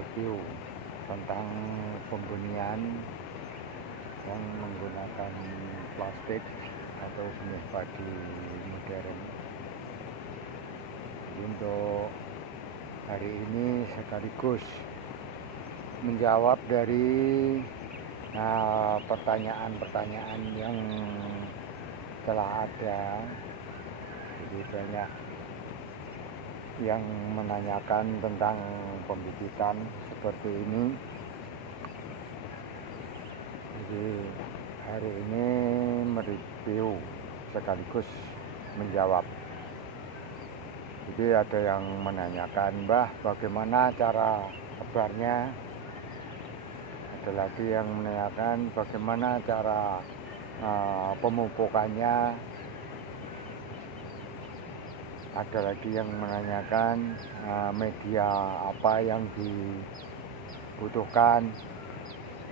review tentang pembenihan yang menggunakan plastik atau benih padi modern. Untuk hari ini sekaligus menjawab dari pertanyaan-pertanyaan yang telah ada. Jadi banyak yang menanyakan tentang pembibitan seperti ini. Jadi hari ini mereview sekaligus menjawab. Jadi ada yang menanyakan, Mbah, bagaimana cara sebarnya? Ada lagi yang menanyakan bagaimana cara pemupukannya. Ada lagi yang menanyakan media apa yang dibutuhkan.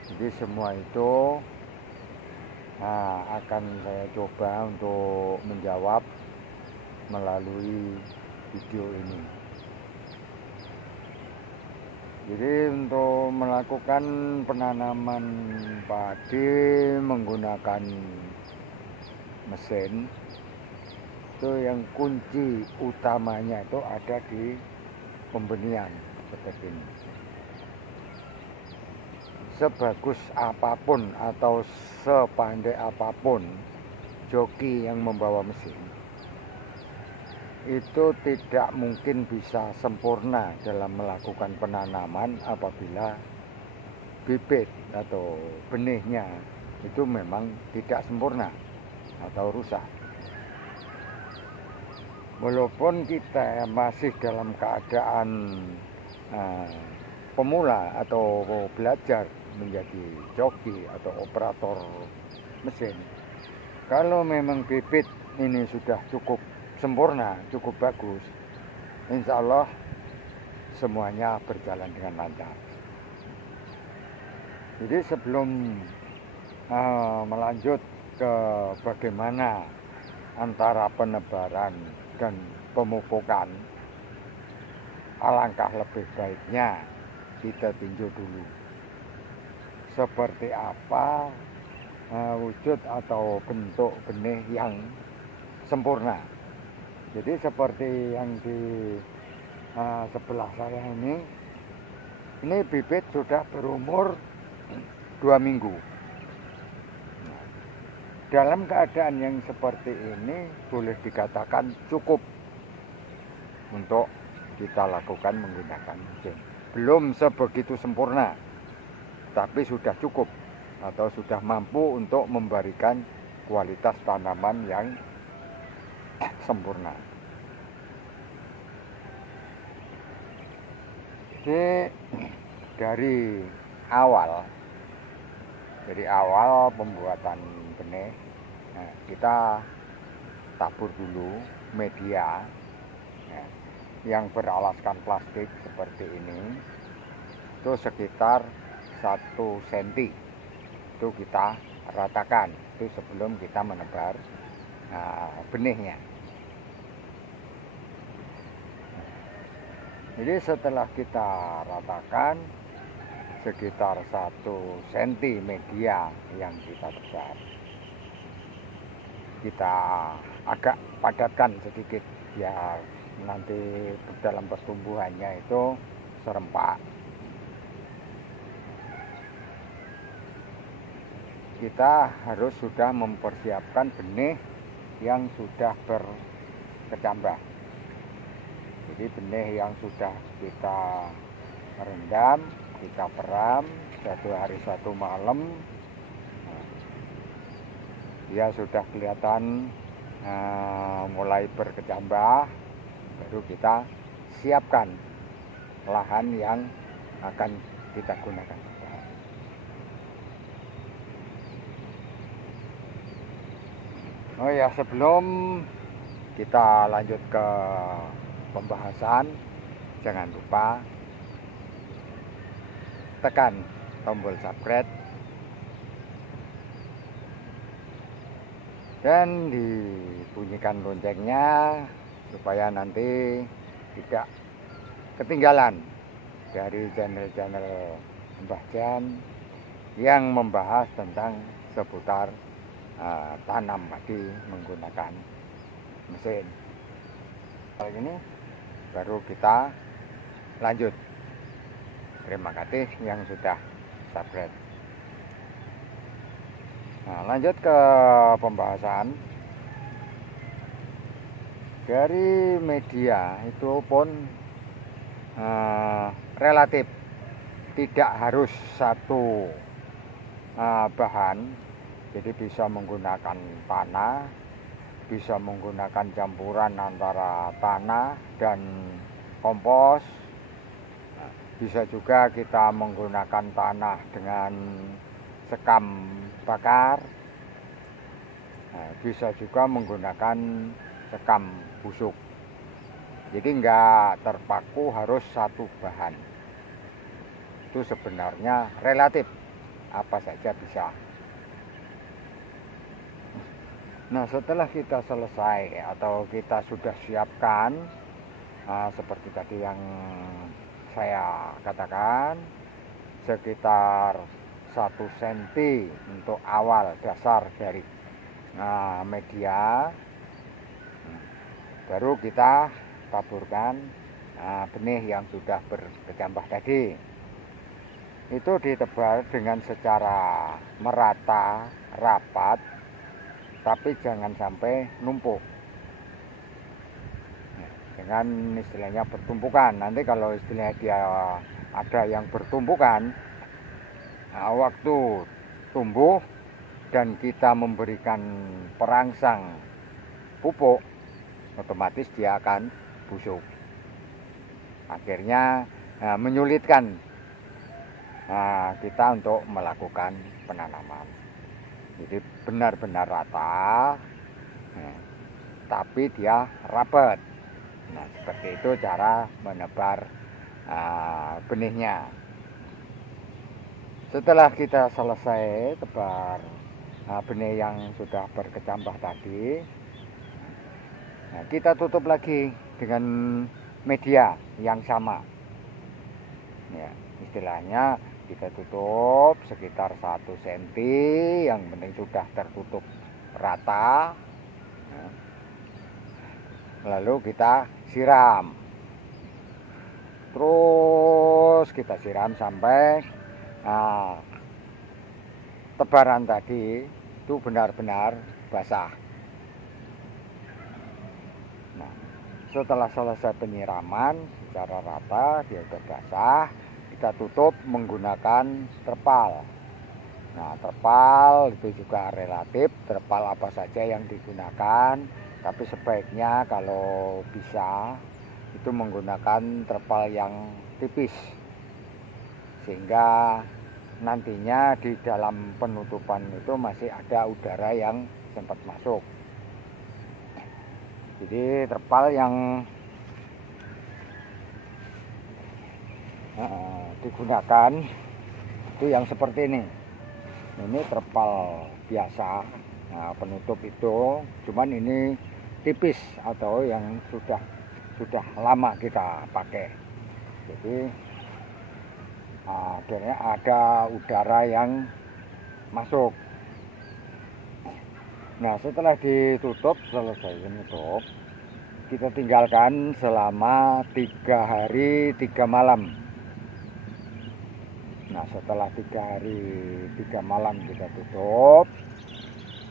Jadi semua itu akan saya coba untuk menjawab melalui video ini. Jadi untuk melakukan penanaman padi menggunakan mesin, itu yang kunci utamanya itu ada di pembenihan seperti ini. Sebagus apapun atau sepandai apapun joki yang membawa mesin, itu tidak mungkin bisa sempurna dalam melakukan penanaman apabila bibit atau benihnya itu memang tidak sempurna atau rusak. Walaupun kita masih dalam keadaan pemula atau belajar menjadi joki atau operator mesin, kalau memang bibit ini sudah cukup sempurna, cukup bagus, insya Allah semuanya berjalan dengan lancar. Jadi sebelum melanjut ke bagaimana antara penebaran dan pemupukan, alangkah lebih baiknya kita tinjau dulu seperti apa wujud atau bentuk benih yang sempurna. Jadi seperti yang di sebelah saya ini bibit sudah berumur 2 minggu. Dalam keadaan yang seperti ini boleh dikatakan cukup untuk kita lakukan menggunakan mesin. Belum sebegitu sempurna, tapi sudah cukup atau sudah mampu untuk memberikan kualitas tanaman yang sempurna. Jadi dari awal pembuatan benih, kita tabur dulu media yang beralaskan plastik seperti ini, itu sekitar 1 cm. Itu kita ratakan itu sebelum kita menebar benihnya. Jadi setelah kita ratakan sekitar 1 cm media yang kita tebar, kita agak padatkan sedikit biar nanti dalam pertumbuhannya itu serempak. Kita harus sudah mempersiapkan benih yang sudah berkecambah. Jadi benih yang sudah kita rendam, kita peram 1 hari 1 malam, dia sudah kelihatan mulai berkecambah, baru kita siapkan lahan yang akan kita gunakan. Oh ya, sebelum kita lanjut ke pembahasan, jangan lupa tekan tombol subscribe dan dibunyikan loncengnya supaya nanti tidak ketinggalan dari channel-channel Mbah Jan yang membahas tentang seputar tanam padi menggunakan mesin. Kali ini baru kita lanjut. Terima kasih yang sudah subscribe. Nah, lanjut ke pembahasan. Dari media itu pun relatif tidak harus satu bahan, jadi bisa menggunakan tanah, bisa menggunakan campuran antara tanah dan kompos. Bisa juga kita menggunakan tanah dengan sekam bakar. Bisa juga menggunakan sekam busuk. Jadi enggak terpaku harus satu bahan. Itu sebenarnya relatif, apa saja bisa. Nah, setelah kita selesai atau kita sudah siapkan seperti tadi yang saya katakan, sekitar 1 cm untuk awal dasar dari media, baru kita taburkan benih yang sudah berkecambah tadi. Itu ditebar dengan secara merata, rapat, tapi jangan sampai numpuk. Dengan istilahnya bertumpukan. Nanti kalau istilahnya dia ada yang bertumpukan, waktu tumbuh dan kita memberikan perangsang pupuk, otomatis dia akan busuk. Akhirnya menyulitkan kita untuk melakukan penanaman. Jadi benar-benar rata, tapi dia rapat. Nah, seperti itu cara menebar benihnya. Setelah kita selesai tebar benih yang sudah berkecambah tadi, nah, kita tutup lagi dengan media yang sama. Ya, istilahnya kita tutup sekitar 1 cm, yang penting sudah tertutup rata. Nah, lalu kita siram. Terus kita siram sampai tebaran tadi itu benar-benar basah. Nah, setelah selesai penyiraman secara rata, dia sudah basah, kita tutup menggunakan terpal. Nah, terpal itu juga relatif, terpal apa saja yang digunakan, tapi sebaiknya kalau bisa itu menggunakan terpal yang tipis, sehingga nantinya di dalam penutupan itu masih ada udara yang sempat masuk. Jadi terpal yang digunakan itu yang seperti ini. Ini terpal biasa, penutup itu, cuman ini tipis atau yang sudah lama kita pakai. Jadi akhirnya ada udara yang masuk. Nah, setelah ditutup, selesai menutup, kita tinggalkan selama 3 hari 3 malam. Nah, setelah 3 hari 3 malam kita tutup,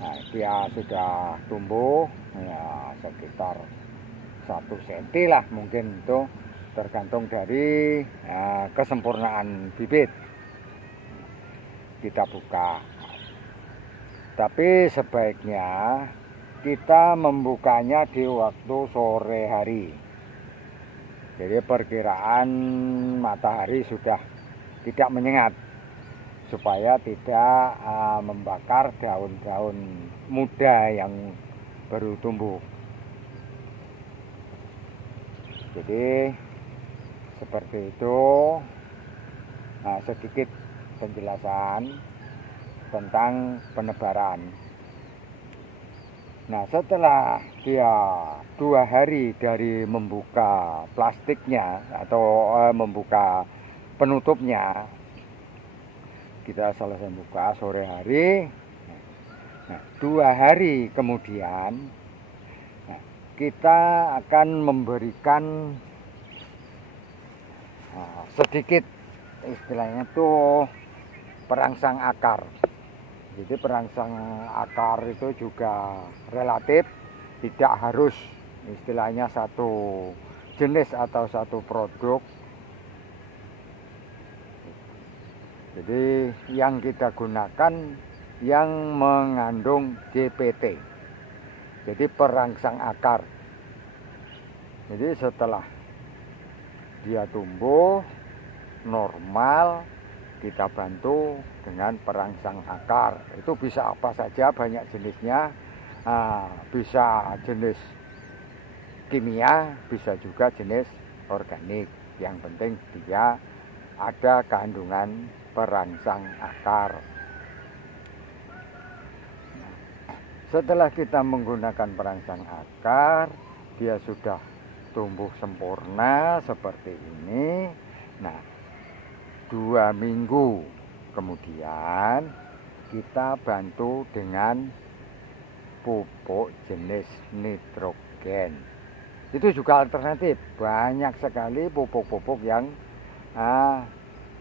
nah dia sudah tumbuh ya sekitar 1 cm lah, mungkin itu tergantung dari kesempurnaan bibit. Kita buka, tapi sebaiknya kita membukanya di waktu sore hari. Jadi perkiraan matahari sudah tidak menyengat, supaya tidak membakar daun-daun muda yang baru tumbuh. Jadi seperti itu. Nah, sedikit penjelasan tentang penebaran. Nah, setelah dia 2 hari dari membuka plastiknya atau membuka penutupnya kita selesai buka sore hari. Nah, 2 hari kemudian kita akan memberikan sedikit istilahnya tuh perangsang akar. Jadi perangsang akar itu juga relatif, tidak harus istilahnya satu jenis atau satu produk. Jadi yang kita gunakan yang mengandung GPT, jadi perangsang akar. Jadi setelah dia tumbuh normal, kita bantu dengan perangsang akar. Itu bisa apa saja, banyak jenisnya. Bisa jenis kimia, bisa juga jenis organik. Yang penting dia ada kandungan perangsang akar. Setelah kita menggunakan perangsang akar, dia sudah tumbuh sempurna seperti ini. Nah, 2 minggu kemudian kita bantu dengan pupuk jenis nitrogen. Itu juga alternatif, banyak sekali pupuk-pupuk yang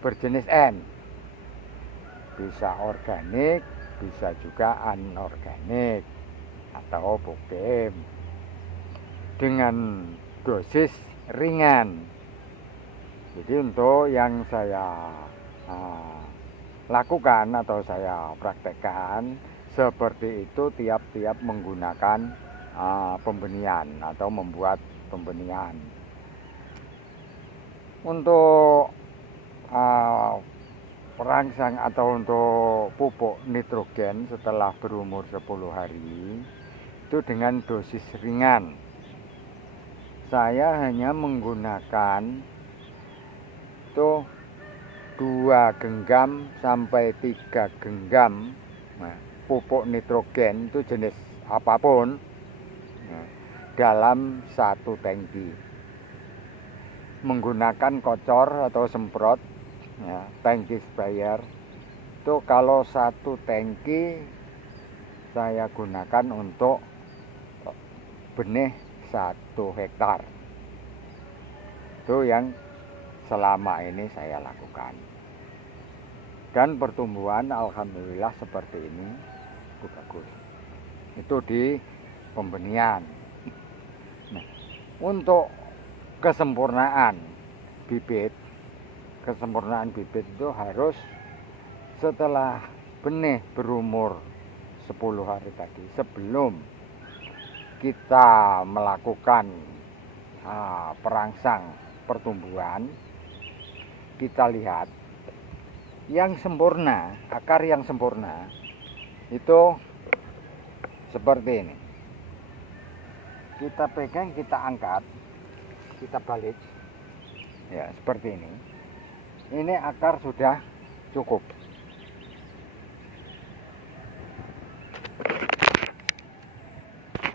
berjenis N. Bisa organik, bisa juga anorganik atau POPM dengan dosis ringan. Jadi untuk yang saya lakukan atau saya praktekkan seperti itu tiap-tiap menggunakan pembenihan atau membuat pembenihan. Untuk perangsang atau untuk pupuk nitrogen setelah berumur 10 hari itu dengan dosis ringan. Saya hanya menggunakan itu 2 genggam sampai 3 genggam pupuk nitrogen, itu jenis apapun, dalam 1 tangki. Menggunakan kocor atau semprot, tangki sprayer itu kalau 1 tangki saya gunakan untuk benih 1 hektar. Itu yang selama ini saya lakukan. Dan pertumbuhan alhamdulillah seperti ini itu bagus. Itu di pembenihan. Nah, untuk kesempurnaan bibit itu harus setelah benih berumur 10 hari tadi, sebelum kita melakukan perangsang pertumbuhan, kita lihat yang sempurna, akar yang sempurna itu seperti ini. Kita pegang, kita angkat, kita balik, ya seperti ini. Ini akar sudah cukup.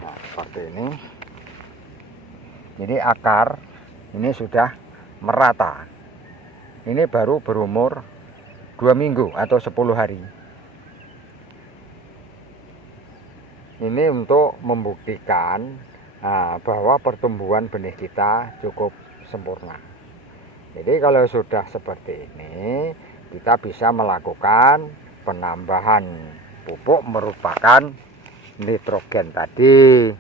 Nah, seperti ini. Jadi akar ini sudah merata. Ini baru berumur 2 minggu atau 10 hari. Ini untuk membuktikan bahwa pertumbuhan benih kita cukup sempurna. Jadi kalau sudah seperti ini, kita bisa melakukan penambahan pupuk merupakan nitrogen tadi.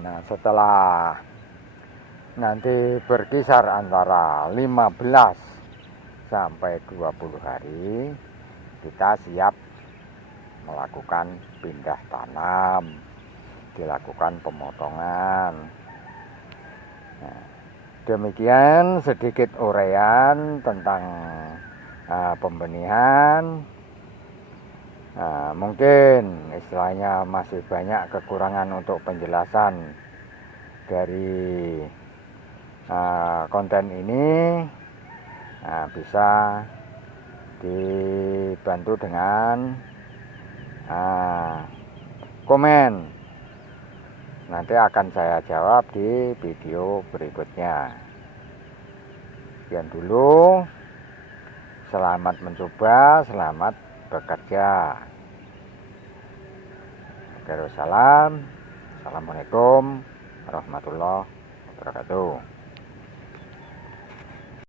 Nah, setelah nanti berkisar antara 15 sampai 20 hari, kita siap melakukan pindah tanam, dilakukan pemotongan. Nah, demikian sedikit uraian tentang pembenihan. Mungkin istilahnya masih banyak kekurangan untuk penjelasan dari konten ini. Bisa dibantu dengan komen. Nanti akan saya jawab di video berikutnya. sekian dulu. Selamat mencoba, selamat bekerja. Darussalam. Assalamualaikum warahmatullahi wabarakatuh.